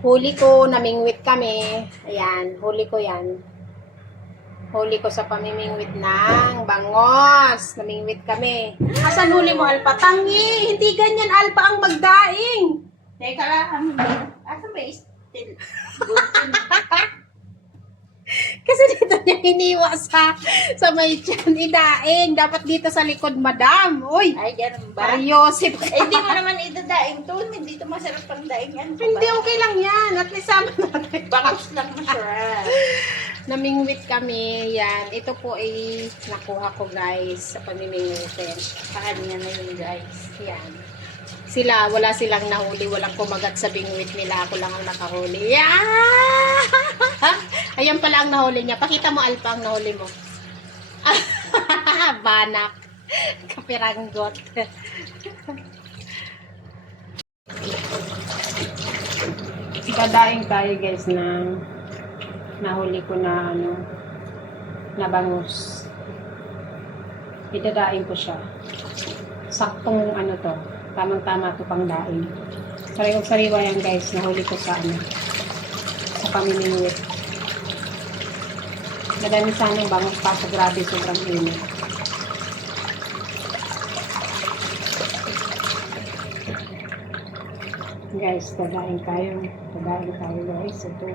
Huli ko, namingwit kami. Ayan, huli ko yan. Huli ko sa pamimingwit ng bangos. Namingwit kami. Asan huli mo, Alpa? Tangi! Hindi ganyan, Alpa, ang magdaing. Teka lang, asan ba still? Kasi dito niya hiniwa sa may tiyan, idaing. Dapat dito sa likod, madam. Uy! Ay, ganun ba? Mariosip ka. Eh, hindi mo naman idadaing to. Hindi to masarap pang daingan. Hindi, okay lang yan. At least sama natin. Bangus lang masarap. Namingwit kami. Yan. Ito po ay nakuha ko, guys, sa pamimingwitin. Sa kanya na yun, guys. Yan. Sila, wala silang nahuli. Walang kumagat sa bingwit nila. Ako lang ang nakahuli. Yeah! Ayan pala ang nahuli niya. Pakita mo, Alpa, ang nahuli mo. Banak. Kapiranggot. Dadaing tayo, guys, ng nahuli ko na na bangus. Idadaing ko siya. Saktong to. Tamang-tama to pang daing. Sariwang-sariwa yan, guys. Nahuli ko sa sa pamimingwit. Madami sanang bangus pa. So, grabe, sobrang init. Guys, dadaing tayo. Dadaing tayo, guys. Ito.